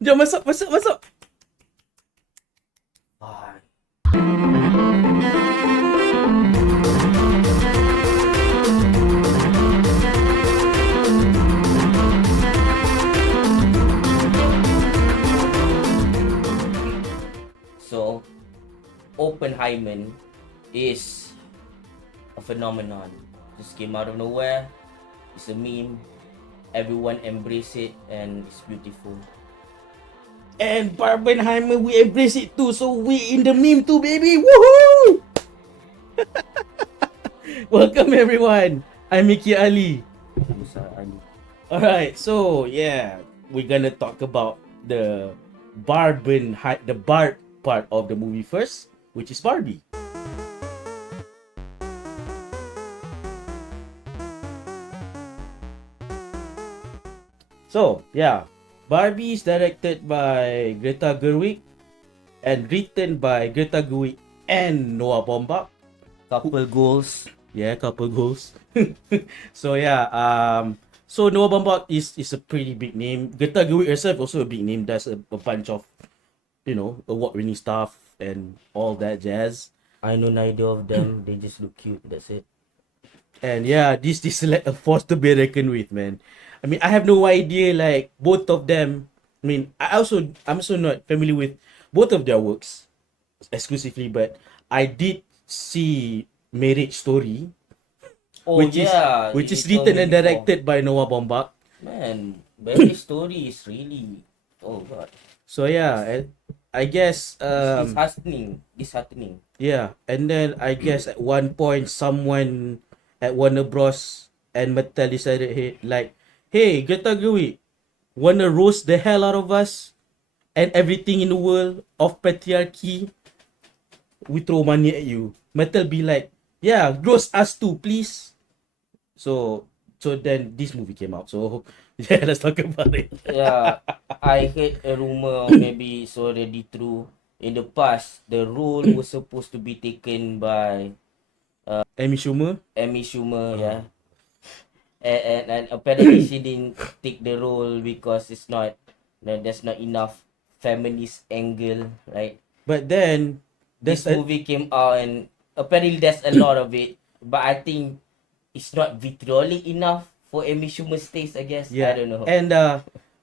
Jom masuk, masuk, masuk. Ah, So, Oppenheimer is a phenomenon. Just came out of nowhere. It's a meme. Everyone embrace it and it's beautiful. And Barbenheimer, we embrace it too. So we in the meme too, baby. Woohoo! Welcome everyone. I'm Mickey Ali. Alright, so yeah, we're gonna talk about the the Barb part of the movie first, which is Barbie. So yeah, Barbie is directed by Greta Gerwig and written by Greta Gerwig and Noah Baumbach. Couple goals. Yeah, couple goals. So yeah, so Noah Baumbach is a pretty big name. Greta Gerwig herself also a big name. Does a bunch of, award-winning stuff and all that jazz. I know neither of them. They just look cute. That's it. And yeah, this is like a force to be reckoned with, man. I mean, I have no idea, like both of them. I mean, I'm also not familiar with both of their works exclusively, but I did see Marriage Story, Oh which yeah, is you told written me and before. directed by Noah Baumbach. Man, Barry story is really, oh god, So yeah, I guess it's disheartening. yeah, and then I guess at one point someone at Warner Bros and Mattel decided, hey, Greta Gerwig, wanna roast the hell out of us and everything in the world of patriarchy? We throw money at you. Mattel be like, yeah, roast us too, please. So then this movie came out. So yeah, let's talk about it. Yeah, I heard a rumor, or maybe it's already true. In the past, the role was supposed to be taken by Amy Schumer. Amy Schumer, yeah, and apparently she didn't take the role because there's not enough feminist angle, right? But then This there's a, movie came out and apparently there's a lot of it, but I think it's not vitriolic enough for Amy Schumer's taste, I guess. I yeah, don't know. and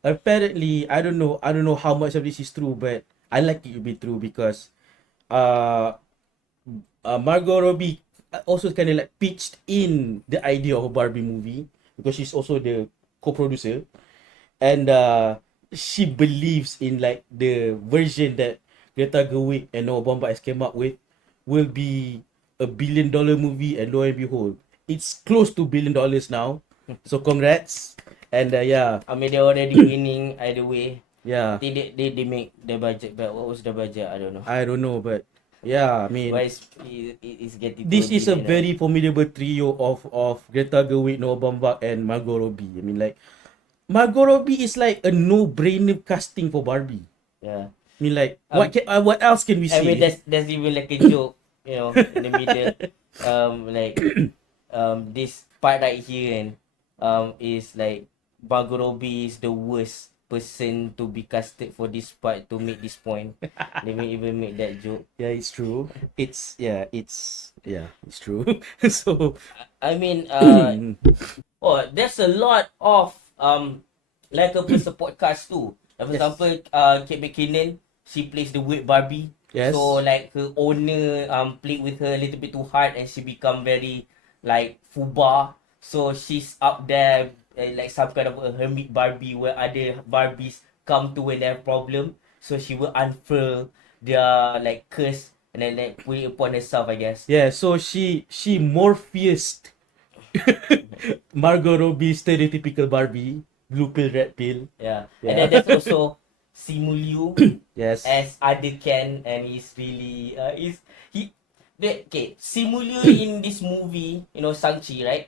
apparently I don't know how much of this is true, but I like it to be true because uh, Margot Robbie also kind of like pitched in the idea of a Barbie movie because she's also the co-producer, and she believes in like the version that Greta Gerwig and Noah Baumbach has came up with will be $1 billion movie, and lo and behold, it's close to $1 billion now. So congrats, and yeah, I mean, they're already winning either way. I yeah, think they make the budget back. What was the budget? I don't know. I don't know, but yeah, I mean, But it's getting to this is a billion, right? very formidable trio of Greta Gerwig, Noah Baumbach, and Margot Robbie. I mean, like Margot Robbie is like a no-brainer casting for Barbie. Yeah. I mean, like what else can we I mean, say? there's even like a joke, in the middle. Like this part right here, and is like Margot Robbie is the worst person to be casted for this part to make this point. They may even make that joke. Yeah, it's true. It's true. So I mean, there's a lot of likable support cast too. Like, for Yes. example, Kate McKinnon, she plays the weird Barbie. Yes. So like her owner played with her a little bit too hard, and she become very like fubar. So she's up there like some kind of a hermit Barbie where other Barbies come to when they have problem. So she will unfurl their like curse and then like put it upon herself, I guess. yeah, so she Morpheus Margot Robbie stereotypical Barbie, blue pill, red pill. Yeah. Yeah. And then there's also Simu Liu Yes. as Other Ken, and he's really Simu Liu in this movie, Shang-Chi, right?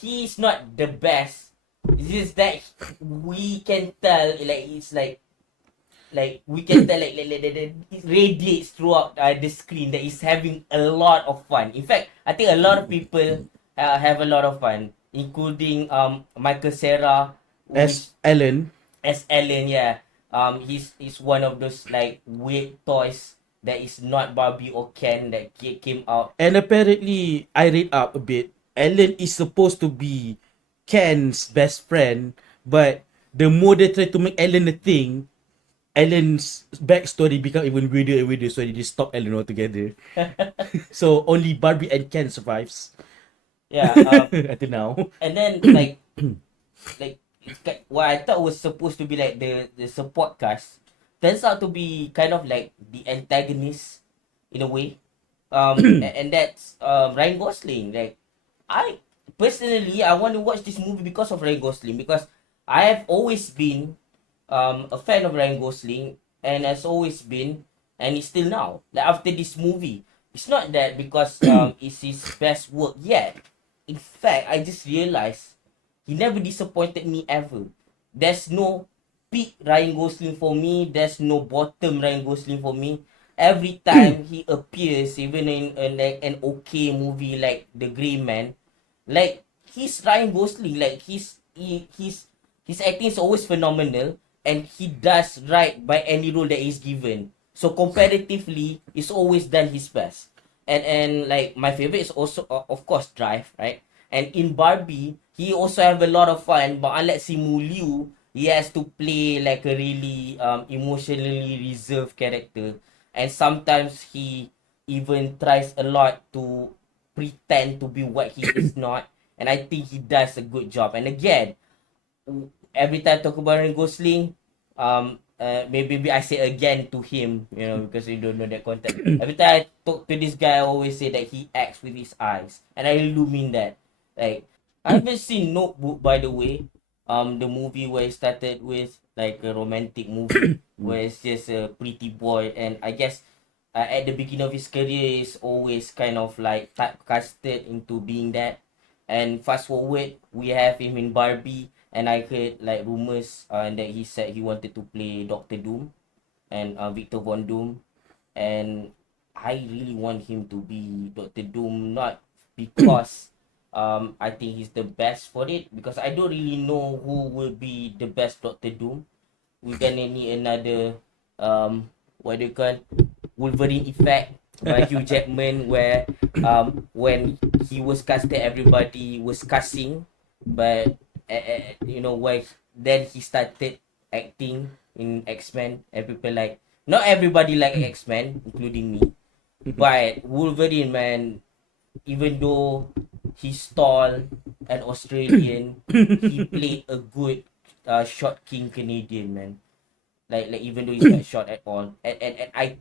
He's not the best. It's just that we can tell, like it's like we can tell like it radiates throughout the screen that he's having a lot of fun. In fact, I think a lot of people have a lot of fun, including Michael Cera As Ellen. as Ellen, yeah. He's one of those like weird toys that is not Barbie or Ken that came out. And apparently, I read up a bit. Ellen is supposed to be Ken's best friend, but the more they try to make Ellen a thing, Ellen's backstory become even weirder and weirder, so they just stop Ellen altogether. So only Barbie and Ken survives Yeah. until now. And then like it's what I thought was supposed to be like the support cast turns out to be kind of like the antagonist in a way. And that's Ryan Gosling. Like I personally I want to watch this movie because of Ryan Gosling, because I have always been a fan of Ryan Gosling, and has always been, and is still now. Like after this movie, it's not that because it's his best work yet. In fact, I just realized he never disappointed me ever. There's no peak Ryan Gosling for me. There's no bottom Ryan Gosling for me. Every time he appears, even in like an okay movie like The Grey Man, like he's Ryan Gosling. Like his acting is always phenomenal, and he does right by any role that he's given. So comparatively, he's always done his best. And like my favorite is also of course Drive, right? And in Barbie, he also have a lot of fun, but unlike Simu Liu, he has to play like a really emotionally reserved character, and sometimes he even tries a lot to pretend to be what he is not, and I think he does a good job. And again, every time I talk about Ryan Gosling, maybe I say again to him, you know, because you don't know that context. Every time I talk to this guy, I always say that he acts with his eyes, and I really do mean that. Like, I haven't seen Notebook, by the way. The movie where it started with like a romantic movie where it's just a pretty boy, and I guess at the beginning of his career is always kind of like typecasted into being that. And fast forward, we have him in Barbie, and I heard like rumors that he said he wanted to play Doctor Doom and Victor Von Doom, and I really want him to be Doctor Doom, not because I think he's the best for it, because I don't really know who will be the best Doctor Doom. We're gonna need another what do you call, Wolverine effect by Hugh Jackman, where when he was casted, everybody was cussing, but you know, why then he started acting in X-Men, and people like, not everybody like X-Men, including me, but Wolverine, man, even though he's tall and Australian, he played a good short king Canadian, man. Like even though he's not short at all, and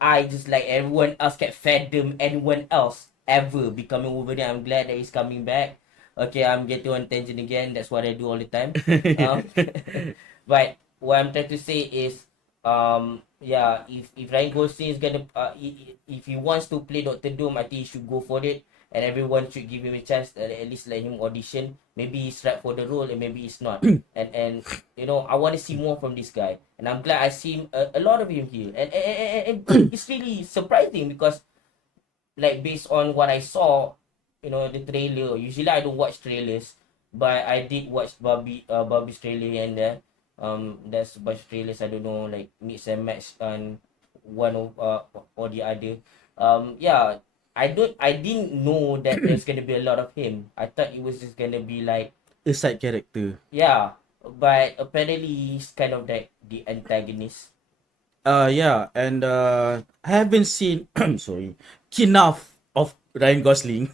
I just like everyone else can't fathom anyone else ever becoming Wolverine. I'm glad that he's coming back. Okay, I'm getting on tangent again. That's what I do all the time. Um, but what I'm trying to say is, yeah, if Ryan Gosling is gonna, if he wants to play Doctor Doom, I think he should go for it, and everyone should give him a chance. At least let him audition. Maybe he's right for the role, and maybe he's not. And you know, I want to see more from this guy, and I'm glad I see a lot of him here, and it's really surprising because, like, based on what I saw, you know, the trailer. Usually I don't watch trailers, but I did watch Barbie's trailer, and there's a bunch of trailers. I don't know, like mix and match on one of or the other. Yeah, I didn't know that there's gonna be a lot of him. I thought it was just gonna be like, A side character. yeah, but apparently he's kind of like the antagonist. Yeah, and I haven't seen sorry, enough of Ryan Gosling.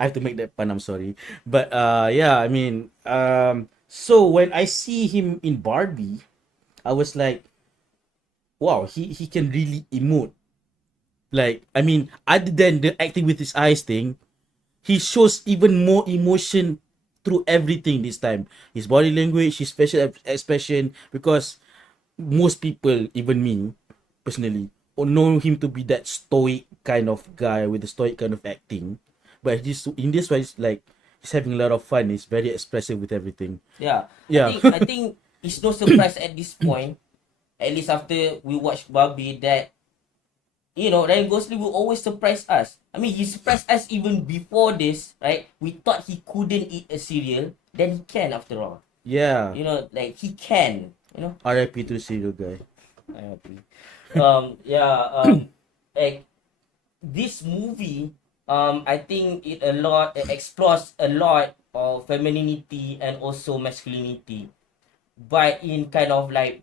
I have to make that pun, I'm sorry. But yeah, I mean, so when I see him in Barbie, I was like, wow, he can really emote. Like, I mean, other than the acting with his eyes thing, he shows even more emotion through everything this time. His body language, his facial expression, because most people, even me personally, know him to be that stoic kind of guy with the stoic kind of acting. But this in this one, it's like he's having a lot of fun. He's very expressive with everything. Yeah, Yeah. I think it's no surprise at this point, at least after we watched Barbie, that, you know, Ryan Gosling will always surprise us. I mean, he surprised us even before this, right? We thought he couldn't eat a cereal, then he can after all. Yeah. You know, like he can. you know. R.I.P. to the serial guy. Like this movie, I think it explores a lot of femininity and also masculinity, but in kind of like,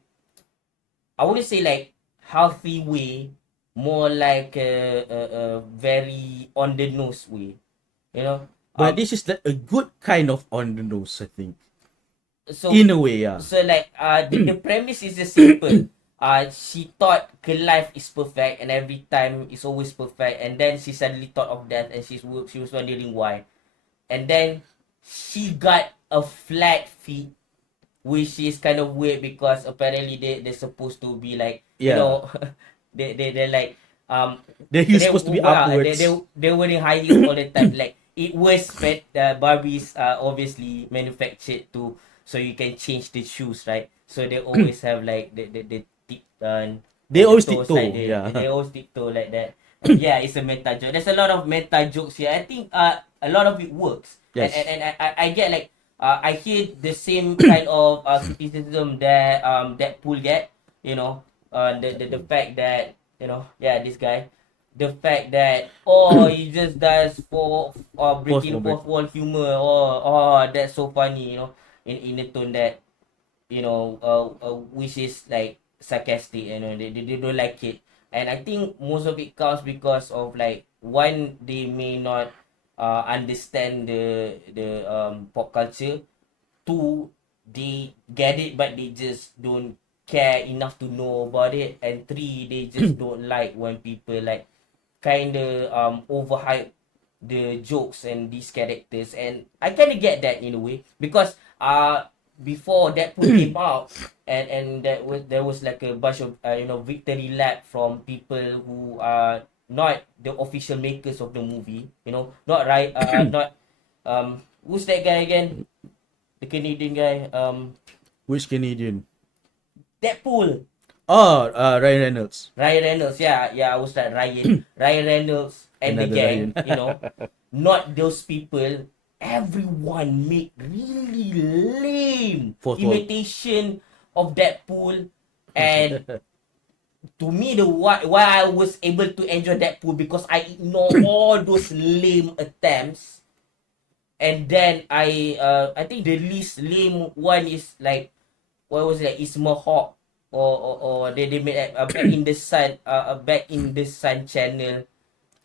I wouldn't say like healthy way, more like a very on the nose way, you know. But this is a good kind of on the nose, I think. So In a way, yeah. so like the premise is just simple. She thought her life is perfect and every time is always perfect, and then she suddenly thought of death and she was wondering why. And then she got a flat feet, which is kind of weird because apparently they're supposed to be like, you Yeah. know, they're like They're supposed to be upwards. they're wearing high heels all the time. Like it was Barbies obviously manufactured to, so you can change the shoes, right? So they always have like the tip They on the always toes, tiptoe, like yeah. they always tiptoe like that. And yeah, it's a meta joke. There's a lot of meta jokes here. I think a lot of it works. Yes. And I get like I hear the same kind of criticism that Deadpool get, you know, the fact that, you know, yeah, this guy, the fact that he just does for breaking fourth wall humor, that's so funny, you know, in a tone that, you know, which is like sarcastic, you know, they don't like it. And I think most of it comes because of like, one, they may not understand the pop culture. Two, they get it but they just don't care enough to know about it. And three, they just don't like when people like kind of overhype the jokes and these characters. And I kind of get that in a way because before Deadpool came out, and there was like a bunch of you know, victory lap from people who are not the official makers of the movie, you know, not right, not who's that guy again, the Canadian guy, Which Canadian? Deadpool. Oh, Ryan Reynolds. Ryan Reynolds, yeah, I was like Ryan Reynolds and the Another gang, Ryan. you know, not those people. Everyone make really lame Fourth wall. imitation of Deadpool. And to me, the why I was able to enjoy Deadpool because I ignore all those lame attempts. And then I think the least lame one is like, what was it, like Isma Hawk, or they made a back in the sun, a back in the sun channel,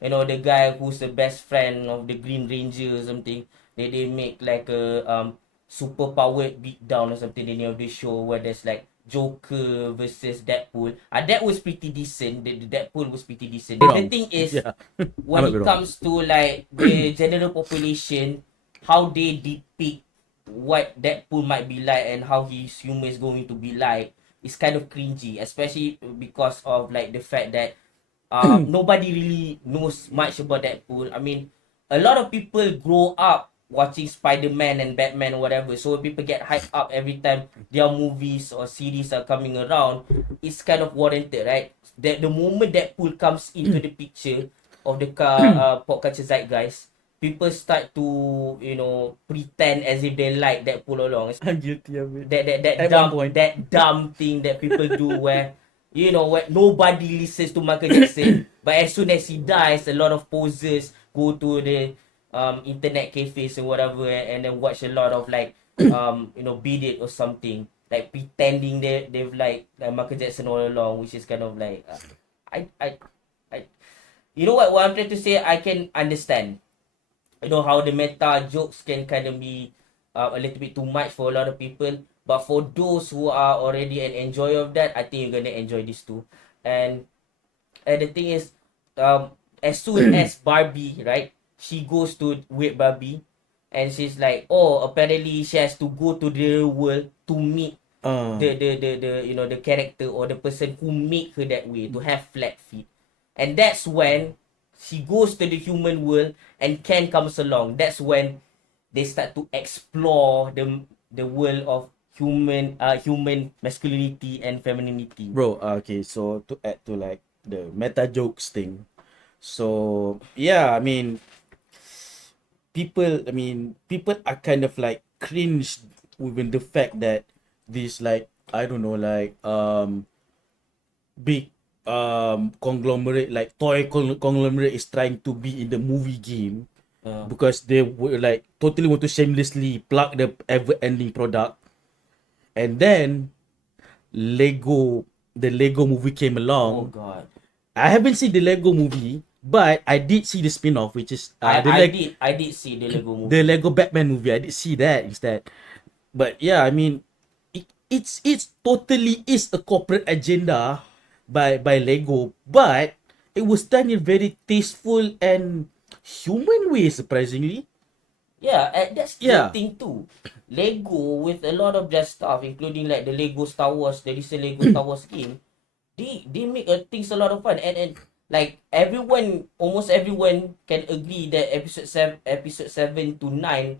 you know, the guy who's the best friend of the Green Ranger or something. They make like a super powered beatdown or something, the name of the show, where there's like Joker versus Deadpool. That was pretty decent. The Deadpool was pretty decent. The thing is, Yeah. when it comes to like the general population, how they depict what Deadpool might be like and how his humor is going to be like is kind of cringy, especially because of like the fact that nobody really knows much about Deadpool. I mean, a lot of people grow up watching Spider-Man and Batman or whatever, so people get hyped up every time their movies or series are coming around. It's kind of warranted, right? That the moment Deadpool comes into the picture of the pop culture zeitgeist, people start to, you know, pretend as if they like Deadpool along. I'm guilty of it. That dumb thing that people do where, you know, where nobody listens to Michael Jackson, but as soon as he dies, a lot of posers go to the internet cafes or whatever, and then watch a lot of like you know, Beat It or something, like pretending they've like Michael Jackson all along, which is kind of like I you know what I'm trying to say. I can understand, you know, how the meta jokes can kind of be a little bit too much for a lot of people. But for those who are already an enjoyer of that, I think you're gonna enjoy this too. And the thing is, as soon as Barbie, right, she goes to with Barbie, and she's like, oh, apparently she has to go to the real world to meet the you know, the character or the person who make her that way, to have flat feet. And that's when she goes to the human world and Ken comes along. That's when they start to explore the world of human masculinity and femininity. Bro, okay, so to add to like the meta jokes thing. So, yeah, I mean, people are kind of like cringed with the fact that this like I don't know, like big conglomerate, like conglomerate is trying to be in the movie game Uh, because they were like totally want to shamelessly plug the ever ending product, and then Lego the Lego movie came oh along. god. I haven't seen the Lego movie, but I did see the spin-off, which is I did see the Lego the movie. Lego Batman movie. I did see that instead. But yeah, I mean, it's totally is a corporate agenda by Lego, but it was done in very tasteful and human way, surprisingly. Yeah, and that's the Yeah. thing too. Lego with a lot of their stuff, including like the Lego Star Wars, the recent Lego Star Wars game, they make things a lot of fun, and like everyone, almost everyone can agree that episode 7 to 9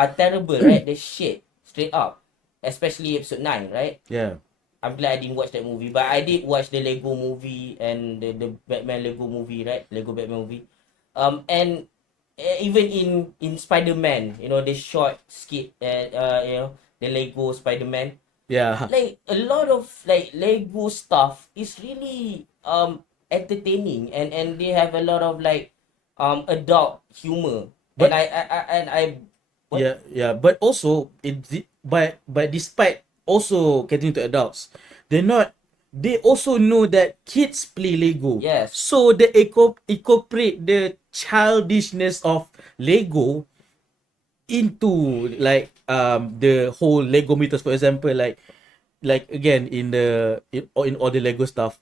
are terrible, right? They're shit straight up, especially episode 9, right? Yeah. I'm glad I didn't watch that movie, but I did watch the Lego movie and the Batman Lego movie, right? Lego Batman movie. And even in Spider-Man, you know, the short skit, you know, the Lego Spider-Man, Yeah. like a lot of like Lego stuff is really entertaining, and they have a lot of like adult humor, and But I what. yeah, but also but despite also getting to adults, they're not. They also know that kids play Lego, Yes. so they incorporate the childishness of Lego into like the whole Lego mythos. For example, like again in all the Lego stuff,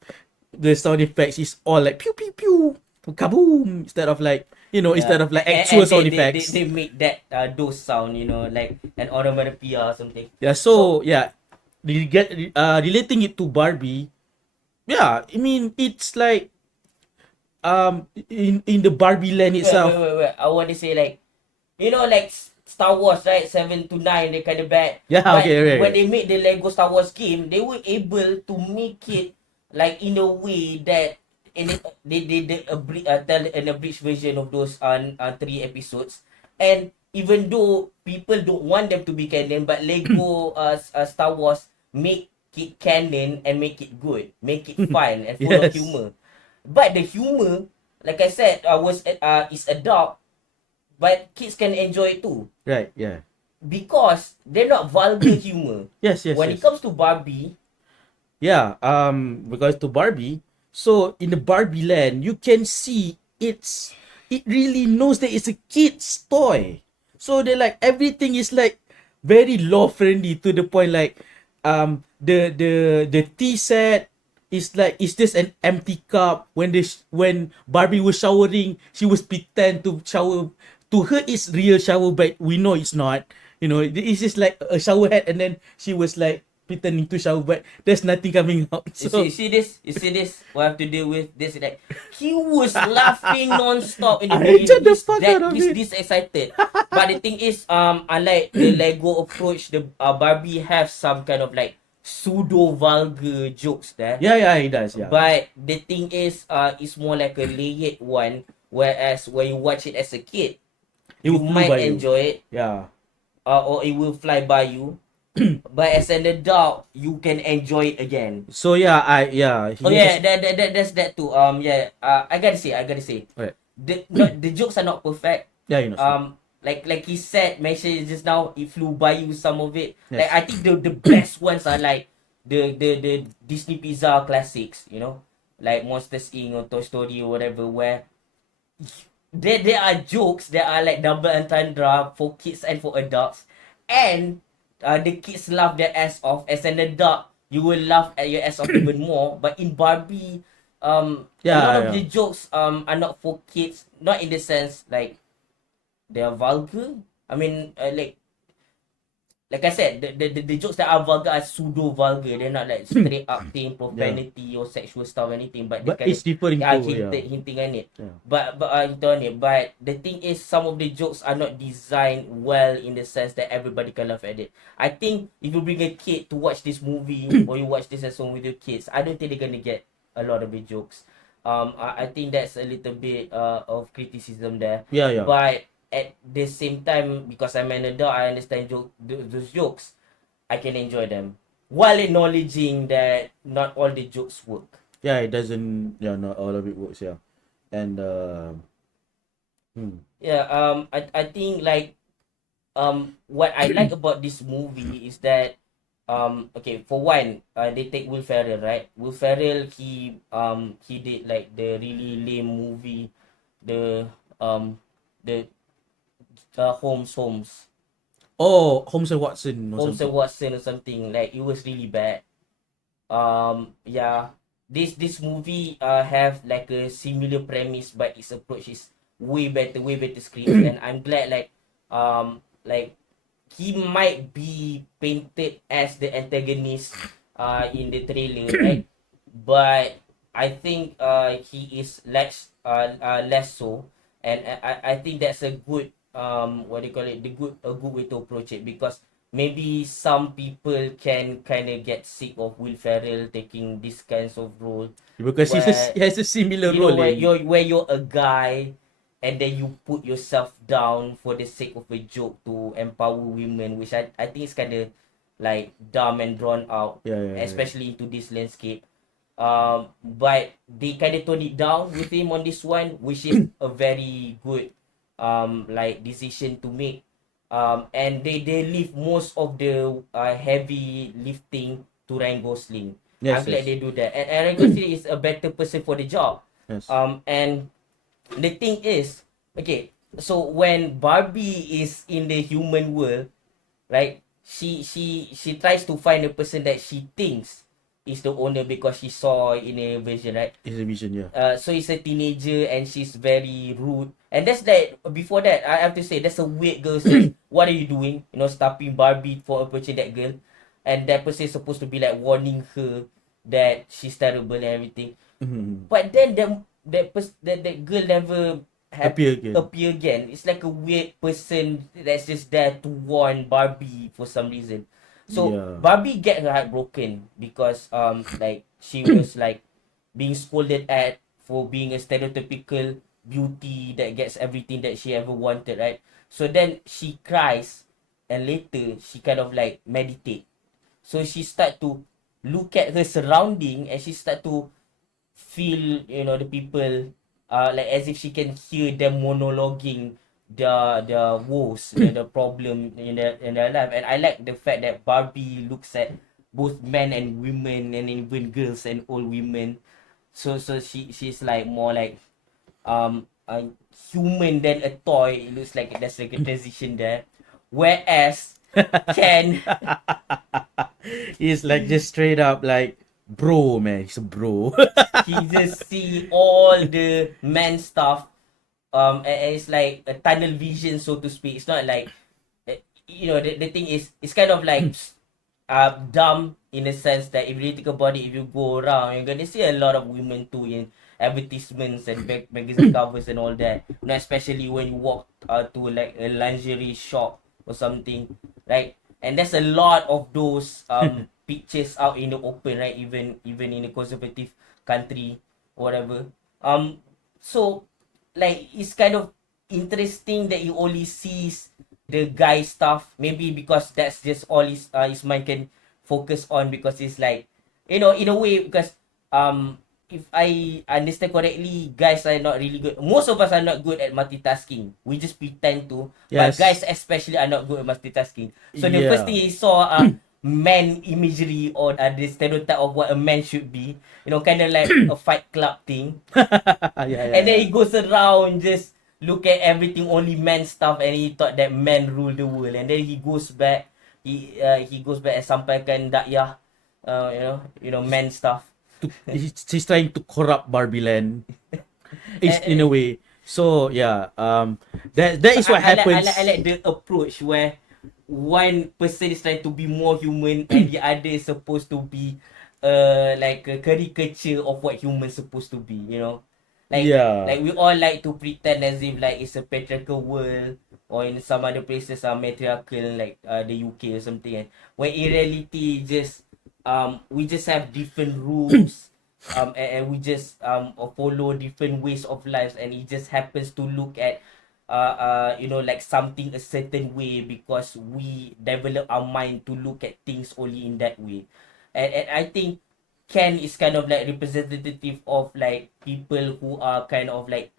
the sound effects is all like pew pew pew, kaboom, instead of like Yeah, instead of like and actual sound effects. they make that those sound, you know, like an onomatopoeia or something. Yeah, So so yeah, relating it to Barbie. Yeah, I mean it's like in the Barbie land itself. wait. I want to say like, you know, like Star Wars, right? 7 to 9, they kind of bad. Yeah, But okay, when right. they made the Lego Star Wars game, they were able to make it like in a way that they tell an abridged version of those 3 episodes. And even though people don't want them to be canon, but Lego Star Wars make it canon and make it good, make it fun and full of Yes. humor. But the humor, like I said, is adult, but kids can enjoy it too Right, yeah. because they're not vulgar humor. Yes, yes, When it yes. comes to Barbie, Yeah, because to Barbie, so in the Barbie land, you can see it really knows that it's a kid's toy. So they like everything is like very law friendly to the point like the tea set is like it's just an empty cup. When Barbie was showering, she was pretend to shower. To her it's real shower, but we know it's not. It's just like a shower head, and then she was like pretending to shower, but there's nothing coming out. So you see this, what I have to deal with this, like he was laughing non-stop in the I beginning. enjoyed the fuck out of He's it. this excited. But the thing is, unlike the Lego approach, the Barbie have some kind of like pseudo vulgar jokes there. Yeah, he does. Yeah, But the thing is, it's more like a layered one. Whereas when you watch it as a kid, it will you flew might by you. enjoy it, Yeah, or it will fly by you. But as an adult, you can enjoy it again. so yeah, Oh he yeah, has. that's that too. Yeah. I gotta say, Right. the jokes are not perfect. Yeah, you know. So, Like he said, mentioned just now, it flew by you some of it. Like yes. I think the best ones are like the Disney Pizza classics. You know, like Monsters Inc. or Toy Story or whatever, where there are jokes that are like double entendre for kids and for adults, and the kids laugh their ass off. As an adult, you will laugh at your ass off even more. But in Barbie, a lot Yeah, of yeah. the jokes are not for kids, not in the sense like they are vulgar. I mean, like I said, the jokes that are vulgar are pseudo vulgar. They're not like straight up saying Yeah, profanity or sexual stuff or anything, but they but kind of it's referring to yeah, hinting on it. yeah. But hinting on it. But the thing is, some of the jokes are not designed well in the sense that everybody can laugh at it. I think if you bring a kid to watch this movie or you watch this at home with your kids, I don't think they're gonna get a lot of the jokes. I think that's a little bit of criticism there. Yeah, yeah. But at the same time, because I'm an adult, I understand those jokes. I can enjoy them. while acknowledging that not all the jokes work. Yeah, it doesn't. Yeah, not all of it works. Yeah, and Yeah, I think like what I like about this movie is that okay, for one, they take Will Ferrell, right? Will Ferrell, he did like the really lame movie, the um the Holmes oh, Holmes and Watson or Holmes and something. Watson or something. Like it was really bad. Yeah, this movie have like a similar premise, but its approach is way better script. And I'm glad like he might be painted as the antagonist in the trailer, right? But I think he is less so, and I think that's a good what do you call it, a good way to approach it, because maybe some people can kind of get sick of Will Ferrell taking this kinds of role Because where he has a similar you know role in. where you're a guy and then you put yourself down for the sake of a joke to empower women, which I think is kind of like dumb and drawn out, Yeah, yeah, yeah. especially into this landscape. But they kind of tone it down with him on this one, which is a very good like decision to make. And they leave most of the heavy lifting to Ryan Gosling. I'm Yes, glad yes, they do that. And Ryan Gosling is a better person for the job. yes. And the thing is, okay, so when Barbie is in the human world, right? She tries to find a person that she thinks is the owner because she saw in a vision, right? It's a vision, yeah. So it's a teenager and she's very rude. And that's that. Before that, I have to say that's a weird girl says, "What are you doing?" You know, stopping Barbie for approaching that girl, and that person is supposed to be like warning her that she's terrible and everything. Mhm. But then that girl never Appear again. appear again. It's like a weird person that's just there to warn Barbie for some reason. So Yeah. Barbie get her heart broken because like she was like being scolded at for being a stereotypical beauty that gets everything that she ever wanted, right? So then she cries, and later she kind of like meditate. So she start to look at her surrounding, and she start to feel, you know, the people like as if she can hear them monologuing the woes, the problem in their life. And I like the fact that Barbie looks at both men and women and even girls and old women. So she's like more like a human than a toy. It looks like there's like a transition there. Whereas Ken, He's like just straight up like bro, man. He's a bro. he just see all the man stuff, and it's like a tunnel vision, so to speak. It's not like you know, the thing is, it's kind of like dumb in the sense that if you think about it, if you go around, you're gonna see a lot of women too in advertisements and magazine covers and all that. You know, especially when you walk to like a lingerie shop or something, right? And there's a lot of those pictures out in the open, right? Even in a conservative country or whatever. So like it's kind of interesting that you only sees the guy stuff, maybe because that's just all his mind can focus on, because it's like, you know, in a way, because if I understand correctly, guys are not really good, most of us are not good at multitasking, we just pretend to. But Yes. guys especially are not good at multitasking. So the first Yeah. thing he saw man imagery, or the stereotype of what a man should be, you know, kind of like a fight club thing. Yeah, yeah, And then yeah. he goes around just look at everything only man stuff, and he thought that men rule the world. And then he goes back, he goes back and sampaikan dakyah, you know, He's, men stuff. he's trying to corrupt Barbie Land. Is in a And way. So yeah, that so is what I happens. like the approach where one person is trying to be more human and the other is supposed to be like a caricature of what humans supposed to be, you know. Yeah. Like we all like to pretend as if like it's a patriarchal world, or in some other places are matriarchal, like the UK or something. And when in reality just we just have different rules, and we just follow different ways of lives, and it just happens to look at like something a certain way because we develop our mind to look at things only in that way. And I think Ken is kind of like representative of like people who are kind of like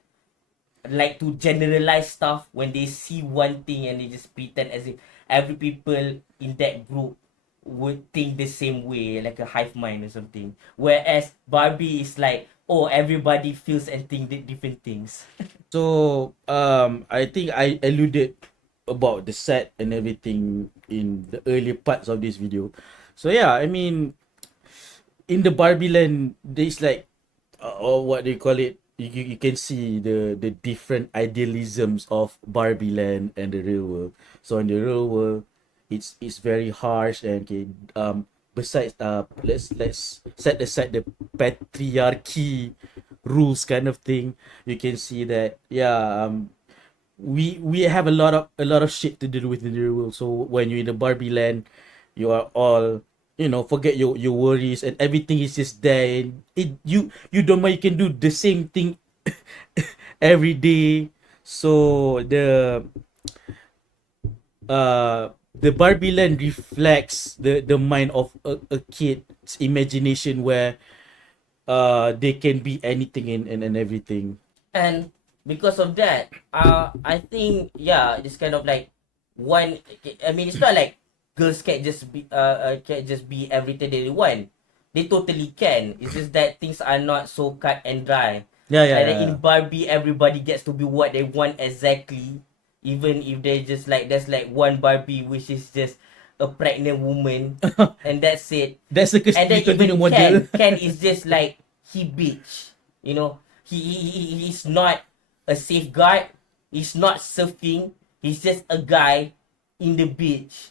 to generalize stuff when they see one thing and they just pretend as if every people in that group would think the same way, like a hive mind or something. Whereas Barbie is like, oh, everybody feels and think different things. So I think I alluded about the set and everything in the early parts of this video. So yeah, I mean, in the Barbie land, there's like, or what they call it, you can see the different idealisms of Barbie land and the real world. So in the real world, it's very harsh and okay. Besides let's set aside the patriarchy rules kind of thing. You can see that yeah, we have a lot of shit to deal with in the real world. So when you're in the Barbie land, you are all, forget your worries and everything is just there. And you don't mind, you can do the same thing every day. So the Barbie land reflects the mind of a kid's imagination where they can be anything and everything. And because of that, I think yeah, it's kind of like one. I mean, it's not like girls can't just be everything they want. They totally can. It's just that things are not so cut and dry. Yeah, yeah, Like that yeah. in Barbie, everybody gets to be what they want exactly. Even if they just like there's like one Barbie which is just a pregnant woman, and that's it. That's the And then continuing even model. Ken is just like he bitch, you know. He's not a safeguard. He's not surfing. He's just a guy in the beach,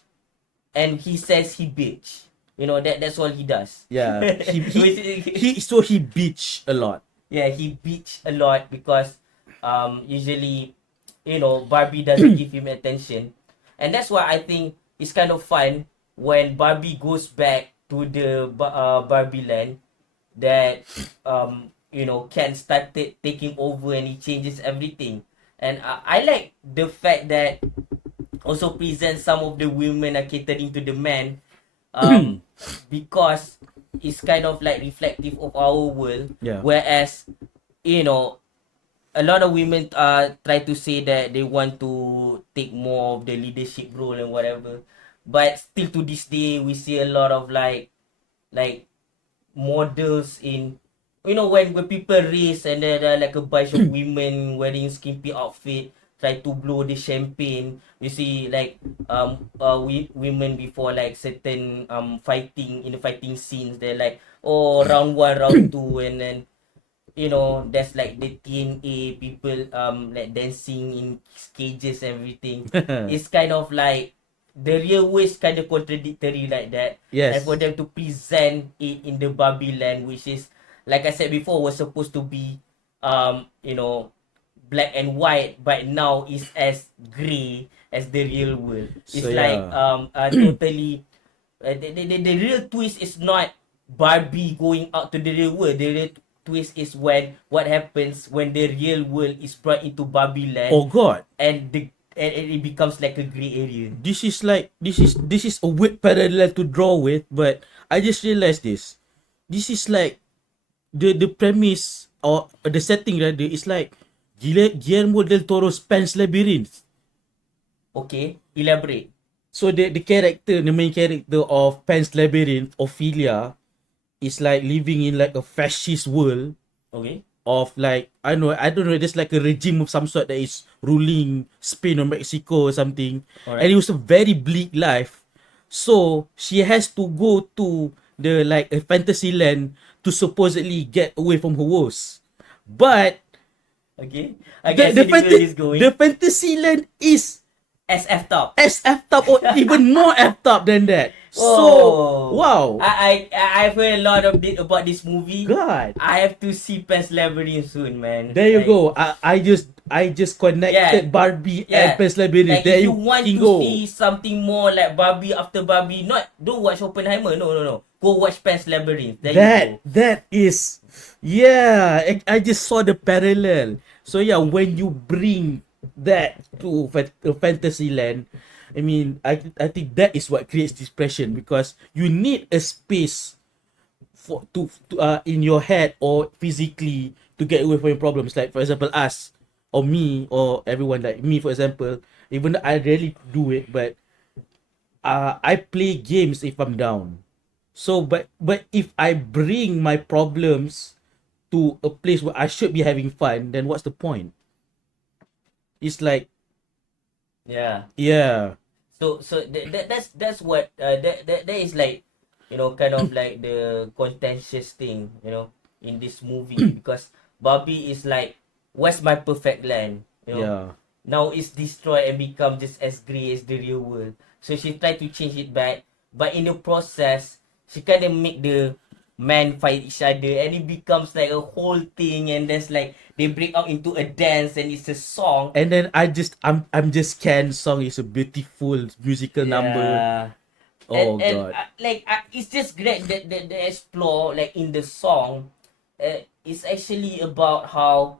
and he says he bitch. You know that's all he does. Yeah, he bitch a lot. Yeah, he bitch a lot because usually Barbie doesn't give him attention, and that's why I think it's kind of fun when Barbie goes back to the Barbie land that Ken started taking over and he changes everything. And I like the fact that also presents some of the women are catering to the men, um because it's kind of like reflective of our world. Yeah. Whereas you know a lot of women try to say that they want to take more of the leadership role and whatever, but still to this day we see a lot of like models in when people race and there are like a bunch of women wearing skimpy outfit try to blow the champagne. We see like women before like certain fighting in the fighting scenes, they're like, oh, round one, round two, and then there's like the TNA people like dancing in cages and everything. It's kind of like the real way is kind of contradictory like that. And Yes. for them to present it in the Barbie land, which is like I said before, was supposed to be black and white, but now is as grey as the real world. It's So like yeah. totally the real twist is not Barbie going out to the real world. The real twist is when what happens when the real world is brought into Barbie land. Oh God. And it becomes like a grey area. This is a weird parallel to draw with, but I just realized this. This is like the premise or the setting rather is like Guillermo del Toro's Pan's Labyrinth. Okay, elaborate. So the main character of Pan's Labyrinth, Ophelia, is like living in like a fascist world Okay. of like I don't know, there's like a regime of some sort that is ruling Spain or Mexico or something. Alright. And it was a very bleak life. So she has to go to the like a fantasy land to supposedly get away from her woes. But Okay. I guess where he's going. the fantasy land is SF top. as effed up or even more effed up than that. So wow. I've heard a lot of about this movie. God. I have to see Pan's Labyrinth soon, man. There you go. I just connected Barbie and Pan's Labyrinth. Like There if you you want can to go. see something more like Barbie after Barbie, don't watch Oppenheimer. No. Go watch Pan's Labyrinth. There you go. That is, yeah. I just saw the parallel. So yeah, when you bring that to fantasy land, I mean, I think that is what creates depression, because you need a space for to in your head or physically to get away from your problems. Like for example, us or me or everyone, like me for example, even though I rarely do it, but I play games if I'm down. So but if I bring my problems to a place where I should be having fun, then what's the point? It's like, Yeah. yeah. So that's what that is like, kind of like the contentious thing, in this movie, because Barbie is like, where's my perfect land? Yeah. Now it's destroyed and become just as grey as the real world. So she tried to change it back, but in the process, she kind of make the men fight each other, and it becomes like a whole thing, and there's like they break out into a dance, and it's a song. And then I'm just Can song is a beautiful musical number. Yeah. Oh And god. it's just great that they explore, like, in the song. It's actually about how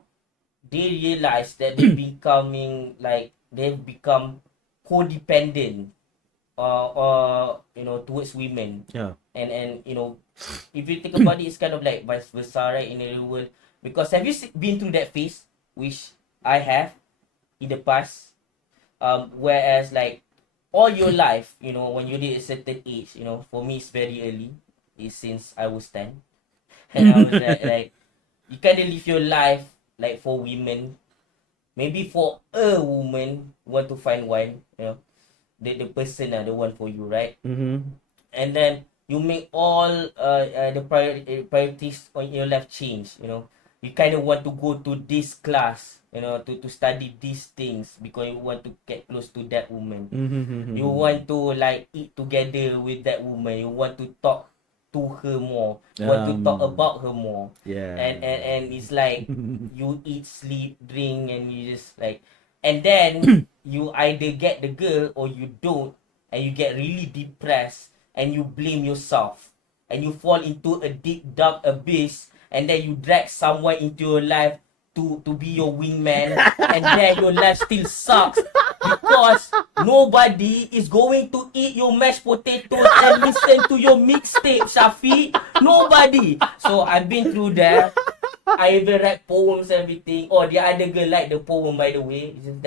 they realize that they've become codependent, towards women. Yeah. And if you think about it, it's kind of like vice versa, right, in the real world. Because have you been through that phase, which I have in the past? Whereas, like, all your life, when you reach a certain age, for me it's very early. It's since I was 10. And I was like, you kind of live your life like for women. Maybe for a woman, want to find one, the person are the one for you, right? Mm-hmm. And then you make all the priorities on your life change. You kind of want to go to this class, to study these things, because you want to get close to that woman. You Mm-hmm. want to, like, eat together with that woman. You want to talk to her more. You want to talk about her more. Yeah. And it's like you eat, sleep, drink, and you just like, and then you either get the girl or you don't, and you get really depressed, and you blame yourself, and you fall into a deep dark abyss, and then you drag someone into your life to be your wingman, and then your life still sucks, because nobody is going to eat your mashed potatoes and listen to your mixtape, Shafi. Nobody. So I've been through that. I even write poems, everything. Oh, the other girl like the poem, by the way. It's just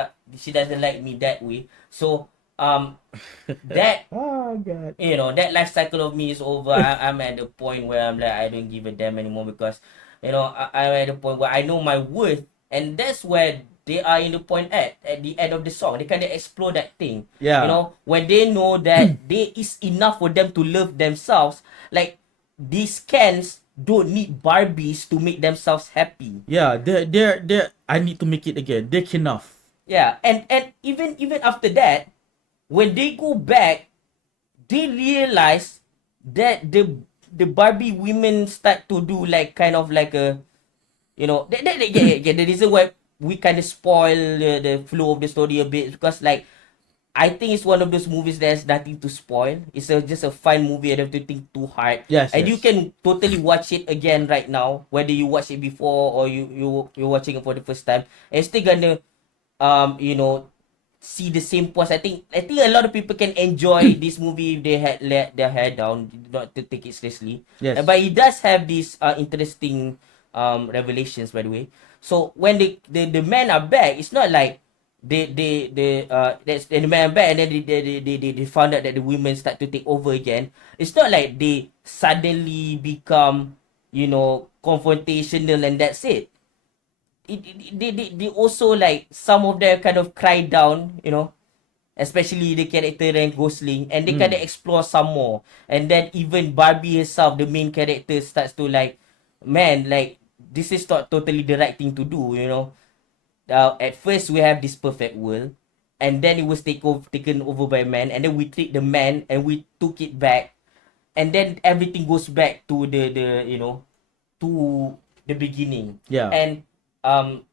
that she doesn't like me that way. So that Oh god. that life cycle of me is over. I'm at the point where I'm like, I don't give a damn anymore, because I'm at the point where I know my worth, and that's where they are in the point at the end of the song. They kind of explore that thing. Yeah. When they know that there is enough for them to love themselves. Like, these cans don't need Barbies to make themselves happy. Yeah, they're I need to make it again. They're enough. Yeah, and even after that, when they go back, they realize that the Barbie women start to do, like, kind of like a, the reason why we kind of spoil the flow of the story a bit, because, like, I think it's one of those movies that's nothing to spoil. It's just a fun movie. I don't have to think too hard. Yes, And you yes. can totally watch it again right now, whether you watch it before or you're watching it for the first time. And still gonna see the same points. I think a lot of people can enjoy this movie if they had let their hair down, not to take it seriously. Yes. But it does have these interesting revelations, by the way. So when the men are back, it's not like that's the men are back, and then they found out that the women start to take over again. It's not like they suddenly become confrontational and that's it. They also, like, some of them kind of cry down, especially the character Ryan Gosling, and they kind of explore some more. And then even Barbie herself, the main character, starts to, like, man, like, this is not totally the right thing to do. At first we have this perfect world, and then it was taken over by man, and then we treat the man and we took it back, and then everything goes back to to the beginning. Yeah. And I'm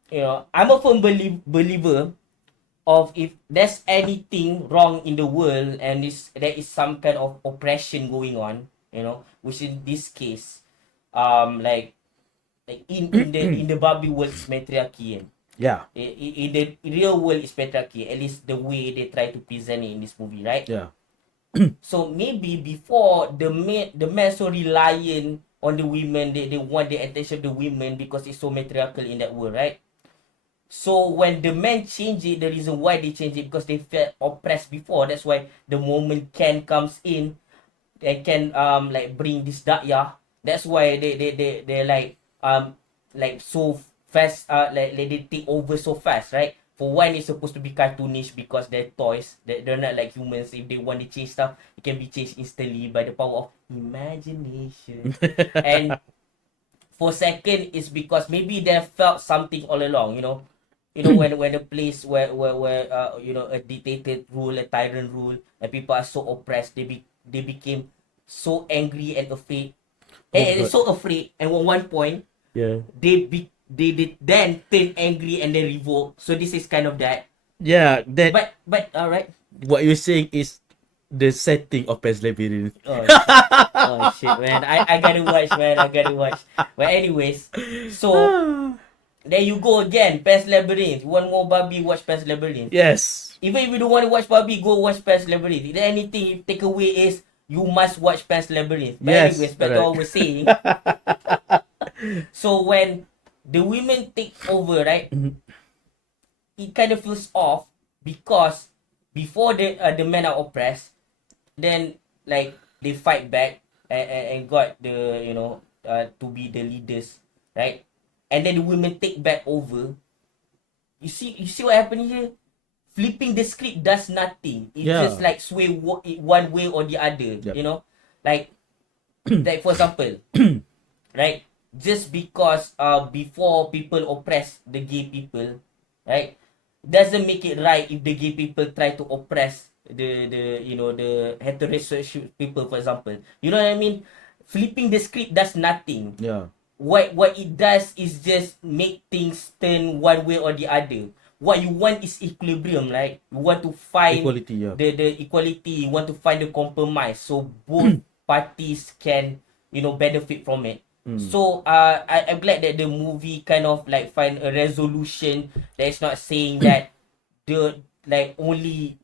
a firm believer of, if there's anything wrong in the world and there is some kind of oppression going on, which in this case, like in the Barbie world is matriarchy. Yeah. In the real world is patriarchy, at least the way they try to present it in this movie, right? Yeah. So maybe before the men so reliant on the women, they want the attention of the women because it's so matriarchal in that world, right? So when the men change it, the reason why they change it because they felt oppressed before. That's why the moment Ken comes in and can like bring this dakya. That's why they like so fast like they take over so fast, right? For one, it's supposed to be cartoonish because they're toys. They're not like humans. If they want to change stuff, it can be changed instantly by the power of imagination. And for second, is because maybe they felt something all along. When a place where a dictator rule, a tyrant rule, and people are so oppressed, they became so angry and afraid, Oh and God. so afraid. And at one point, Yeah. they then turn angry and then revolt. So this is kind of that. Yeah. That But all right. what you're saying is the setting of Pan's Labyrinth. Oh shit. Oh shit, man. I gotta watch, man. I gotta watch. But anyways, so there you go again. Pan's Labyrinth. You want more Barbie? Watch Pan's Labyrinth. Yes. Even if you don't want to watch Barbie, go watch Pan's Labyrinth. If there anything you take away is you must watch Pan's Labyrinth. But Yes. anyways, back to Correct. what we're saying. So when the women take over, right? It kind of feels off because before the men are oppressed, then like they fight back and got the to be the leaders, right? And then the women take back over. You see what happened here? Flipping the script does nothing. It Yeah. just like sway one way or the other. Yep. Like like for example, right? Just because before people oppress the gay people, right? Doesn't make it right if the gay people try to oppress the heterosexual people, for example. You know what I mean? Flipping the script does nothing. Yeah. What it does is just make things turn one way or the other. What you want is equilibrium, right? You want to find Equality. Yeah. the equality. You want to find the compromise so both parties can benefit from it. So I'm glad that the movie kind of like find a resolution that is not saying that the like only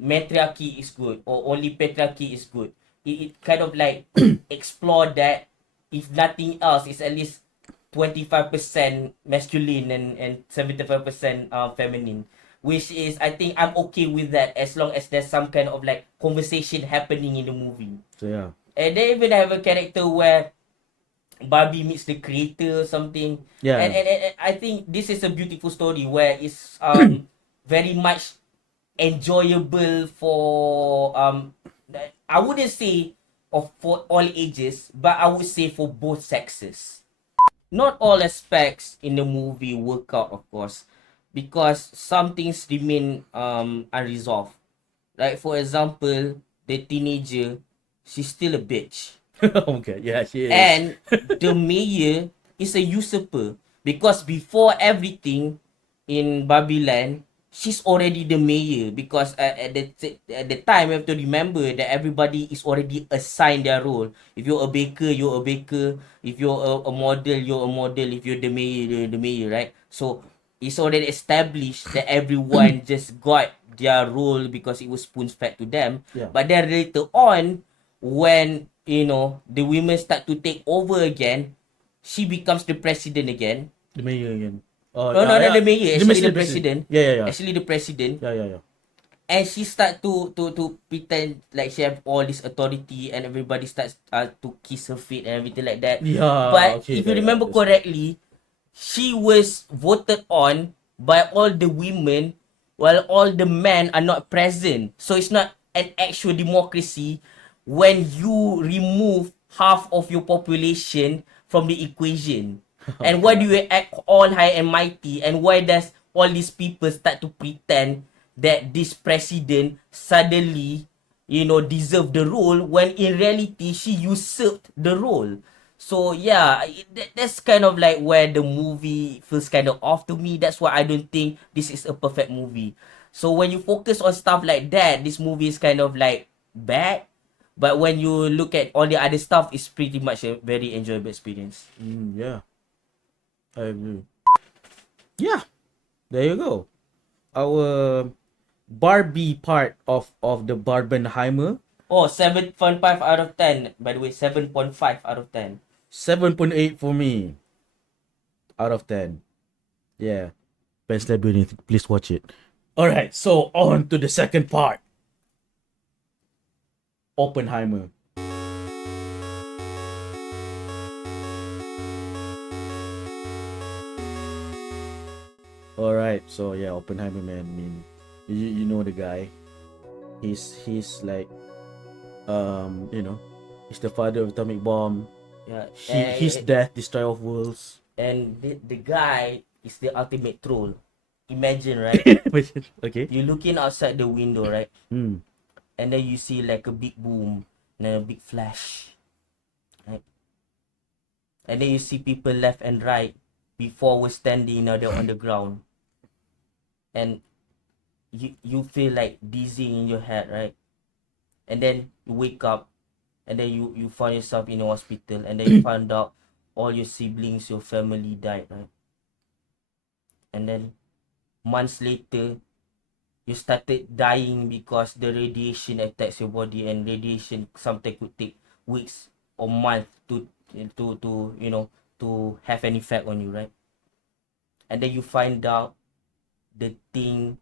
matriarchy is good or only patriarchy is good. It kind of like explore that if nothing else, it's at least 25% masculine and 75% feminine. Which is, I think I'm okay with that as long as there's some kind of like conversation happening in the movie. So yeah. And they even have a character where Barbie meets the creator or something. Yeah. And I think this is a beautiful story where it's very much enjoyable for I wouldn't say for all ages, but I would say for both sexes. Not all aspects in the movie work out, of course, because some things remain unresolved. Like for example, the teenager, she's still a bitch. Okay. Yeah, she is. And the mayor is a usurper because before everything in Babylon, she's already the mayor because at the time you have to remember that everybody is already assigned their role. If you're a baker, you're a baker. If you're a model, you're a model. If you're the mayor, you're the mayor, right? So it's already established that everyone just got their role because it was spoon fed to them. Yeah. But then later on, when the women start to take over again, she becomes the president again. The mayor again. Oh, No, not the mayor. Actually, the president. president. Yeah. Actually, the president. Yeah. And she start to pretend like she have all this authority, and everybody starts to kiss her feet and everything like that. Yeah. But Okay, if you yeah, remember that's- correctly, she was voted on by all the women while all the men are not present. So it's not an actual democracy when you remove half of your population from the equation. And why do you act all high and mighty? And why does all these people start to pretend that this president suddenly, deserve the role when in reality she usurped the role? So yeah, that's kind of like where the movie feels kind of off to me. That's why I don't think this is a perfect movie. So when you focus on stuff like that, this movie is kind of like bad. But when you look at all the other stuff, it's pretty much a very enjoyable experience. Yeah. I agree. Yeah. There you go. Our Barbie part of the Barbenheimer, Oh, 7.5 out of 10. By the way, 7.5 out of 10. 7.8 for me out of 10. Yeah. Best Labyrinth, please watch it. Alright, so on to the second part. Oppenheimer. Alright, so yeah, Oppenheimer, man. I mean, you know the guy. He's like he's the father of atomic bomb. Yeah. His death, destroyer of worlds. And the guy is the ultimate troll. Imagine, right? Okay. You're looking outside the window, right? Hmm. And then you see like a big boom and then a big flash, right? And then you see people left and right before we're standing, now they're on the ground. And you feel like dizzy in your head, right? And then you wake up and then you find yourself in a hospital and then you find out all your siblings, your family died, right? And then months later, you started dying because the radiation attacks your body, and radiation sometimes could take weeks or months to to have an effect on you, right? And then you find out the thing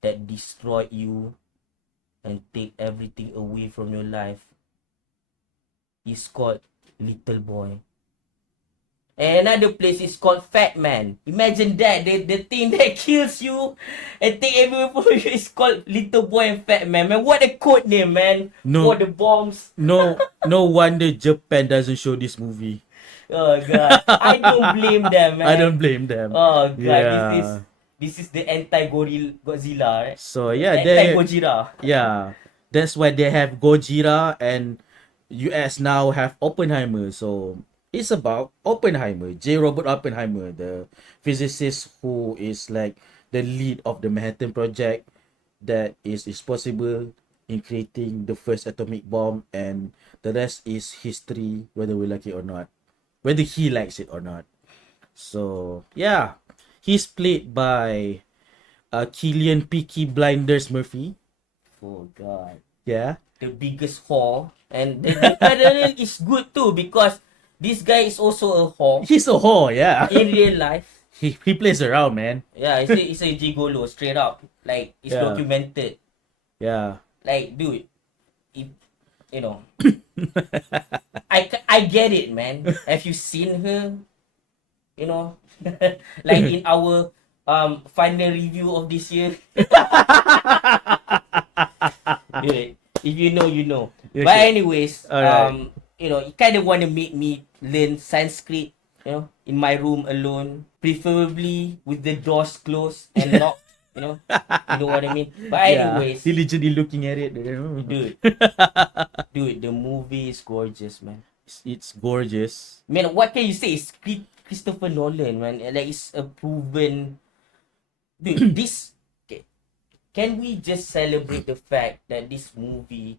that destroyed you and take everything away from your life is called little boy. And another place is called Fat Man. Imagine that. The thing that kills you and take everywhere from you is called Little Boy and Fat Man. Man, what a code name, man. No. For the bombs. No wonder Japan doesn't show this movie. Oh god. I don't blame them, man. I don't blame them. Oh god. Yeah. This is the anti-Godzilla, right? So yeah, Anti-Gojira. yeah, that's why they have Gojira, and US now have Oppenheimer. So it's about Oppenheimer, J. Robert Oppenheimer, the physicist who is like the lead of the Manhattan Project that is responsible in creating the first atomic bomb, and the rest is history, whether we like it or not, whether he likes it or not. So yeah, he's played by Killian Peaky Blinders Murphy. Oh god. Yeah. The biggest whore. And the parallel is good too, because this guy is also a whore He's a whore, yeah. in real life. He plays around, man. Yeah, it's a gigolo, straight up. Like, it's Yeah. documented. Yeah. Like, dude, it, you know, I get it, man. Have you seen her? You know, like in our final review of this year. Dude, if you know, you know. Okay. But anyways, Alright. you know, you kind of want to make me learn Sanskrit, you know, in my room alone, preferably with the doors closed and locked, you know what I mean. But anyways, Diligently looking at it. dude, the movie is gorgeous, man. It's gorgeous. Man, what can you say? It's Christopher Nolan, man. Like, it's a proven. Dude, this. Okay. Can we just celebrate the fact that this movie?